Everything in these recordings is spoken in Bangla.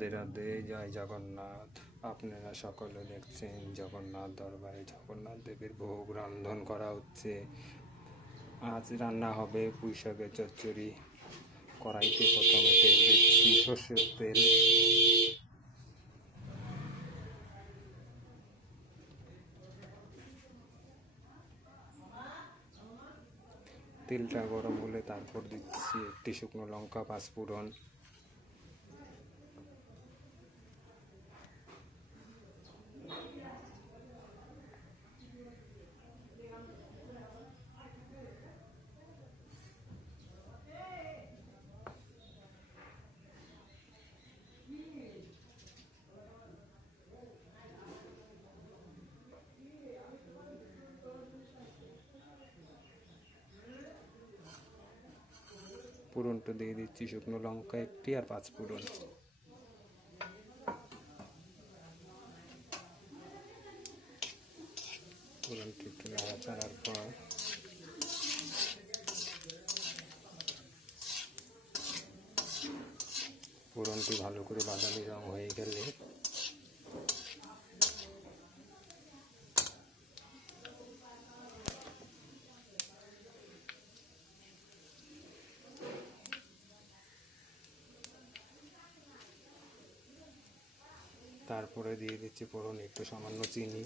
রাধে রাধে, জয় জগন্নাথ। আপনারা সকলে দেখছেন জগন্নাথ দরবারে জগন্নাথ দেবের ভোগ রন্ধন করা হচ্ছে। আজ রান্না হবে পুঁই শাকের চচ্চড়ি। কড়াইতে প্রথমে তেল দিচ্ছি, সর্ষের তেল। তেলটা গরম হলে তারপর দিচ্ছি একটি শুকনো লঙ্কা, পাঁচফোড়ন। ফোড়নটা দিয়ে দিচ্ছি শুকনো লঙ্কা একটি আর পাঁচফোড়ন। ফোড়নটি একটু নাড়াচাড়ার পর ফোড়নটি ভালো করে বাদামি রং হয়ে গেলে তারপরে দিয়ে দিচ্ছি ফোড়নে একটু সামান্য চিনি।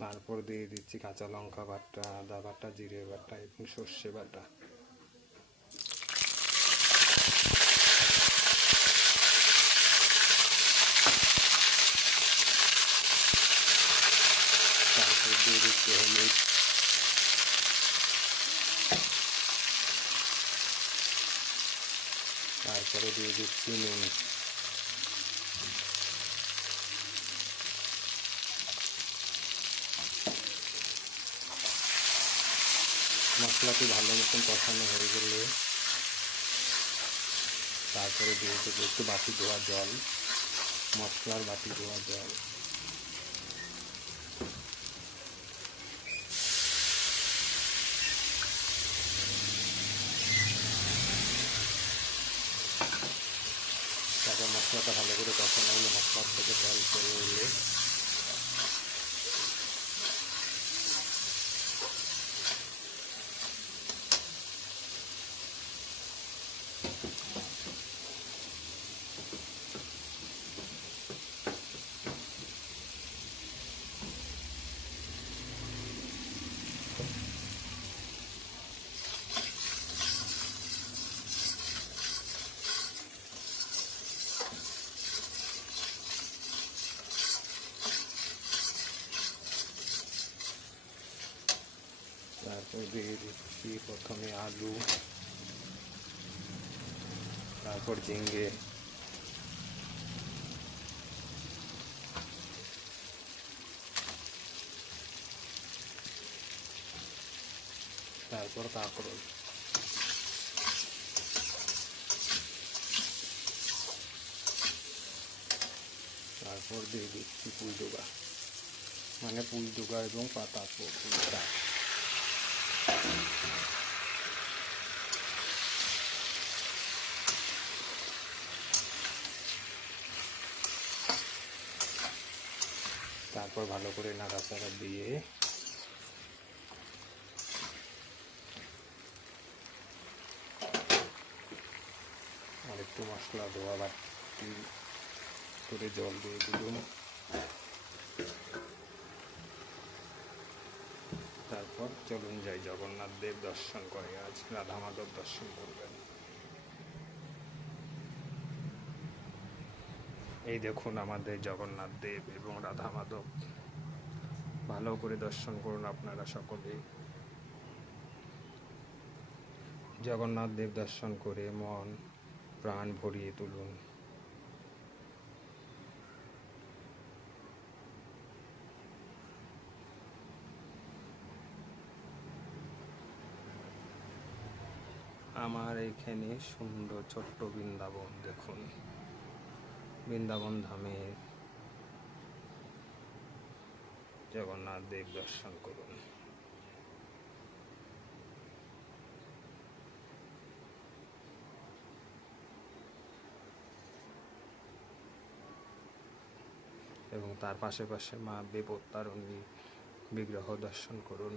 তারপর দিয়ে দিচ্ছি কাঁচা লঙ্কা বাটা, আদা বাটা, জিরে বাটা এবং সর্ষে বাটা। তারপর দিয়ে দিচ্ছি হলুদ। তারপরে দিয়ে দিচ্ছি নুন। মশলাটি ভালো মতন কষানো হয়ে গেলে তারপরে দিয়ে দেবো একটু বাটি ধোয়া জল, মশলার বাটি ধোয়া জল। তারপর মশলাটা ভালো করে কষানো হলে মশলার থেকে জল বেরিয়ে এলে তারপর দিয়ে দিচ্ছি প্রথমে আলু, তারপর ঝিঙে, তারপর কাঁকরোল। তারপর দিয়ে দিচ্ছি পুঁইডোকা, মানে পুঁইডোকা এবং পাতা পুঁইটা। তারপর ভালো করে নাড়াচাড়া দিয়ে আর একটু মশলা ধোয়া বাটি করে জল দিয়ে দিলুম। তারপর চলুন যাই জগন্নাথ দেব দর্শন করে। আজ রাধা মাধব দর্শন করবেন। এই দেখুন আমাদের জগন্নাথ দেব এবং রাধা মাধব। ভালো করে দর্শন করুন আপনারা সকলে। জগন্নাথ দেব দর্শন করে মন প্রাণ ভরিয়ে তুলুন। আমার এইখানে সুন্দর ছোট্ট বৃন্দাবন দেখুন। বৃন্দাবন ধামে জগন্নাথ দেব দর্শন করুন। এবং তার পাশে পাশে মা বিপত্তারিণী বিগ্রহ দর্শন করুন।